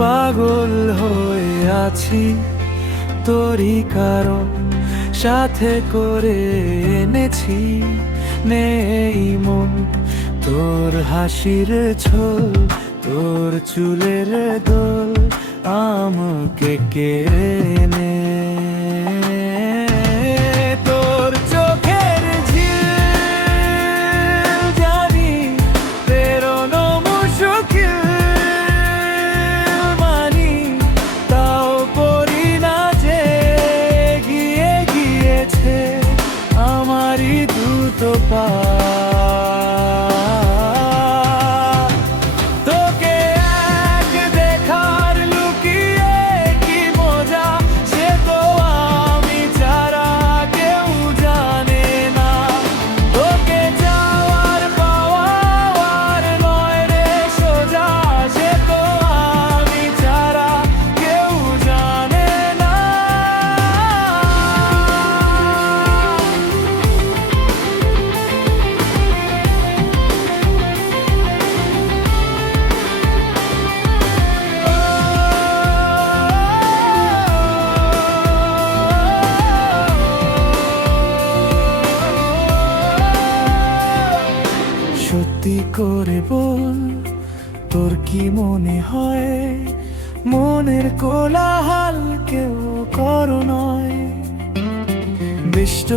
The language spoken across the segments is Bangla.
পাগল হয়ে আছি তোরই কারণ, সাথে করে এনেছি নেই মন। তোর হাসির ছোল, তোর চুলের দোল আমাকে কেড়ে নে। তোর চোখের ঝিল জানি বেরোনো মুশকিল, মানি তাও পড়ি না যে গিয়ে গিয়েছে আমারই দ্রুত পা। তোকে এক দেখার লুকিয়ে কি মজা, সে তো আমি ছাড়া কেউ জানে না। তোকে যাওয়ার পাওয়ার নয় রে সোজা, সে তো আমি ছাড়া কেউ জানে না। সত্যি করে বল, তোর কি মনে হয় মনের কোলাহল কেউ করো নয়? বিষ্ট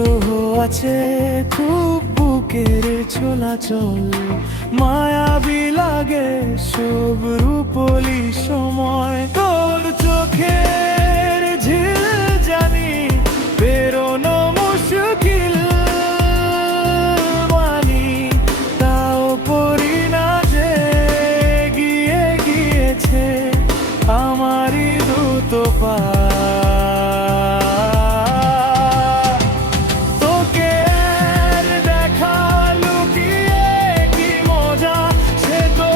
আছে খুব বুকের চলাচল, মায়াবী লাগে সব রূপলি সময়। তোর চোখের ঝিল জানি বেরোনো মুশকিল, মানি তাও পড়ি না যে গিয়ে গিয়েছে আমারই দ্রুত পা। তোকে আর দেখা লুকিয়ে কি মজা, সে তো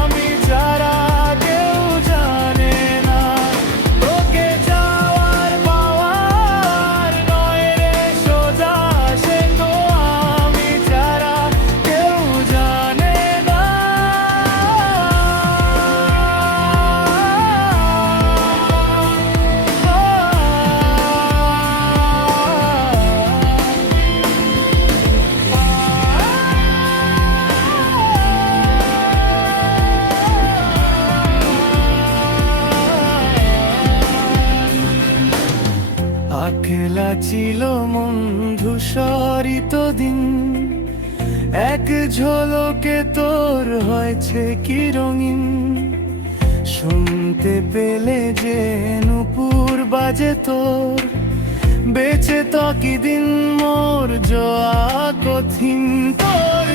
আমি ছাড়া কেউ জানে না। তোকে যাওয়ার পাওয়ার নয় রে সোজা, সে তো আমি ছাড়া কেউ জানে না। আখেলা ছিল মন ধূসরিত দিন, এক ঝলকে তোর হয়েছে কি রঙিন। শুনতে পেলে যে নুপুর বাজে তোর, বেঁচে তো কি দিন মোর জোয়া কঠিন। তোর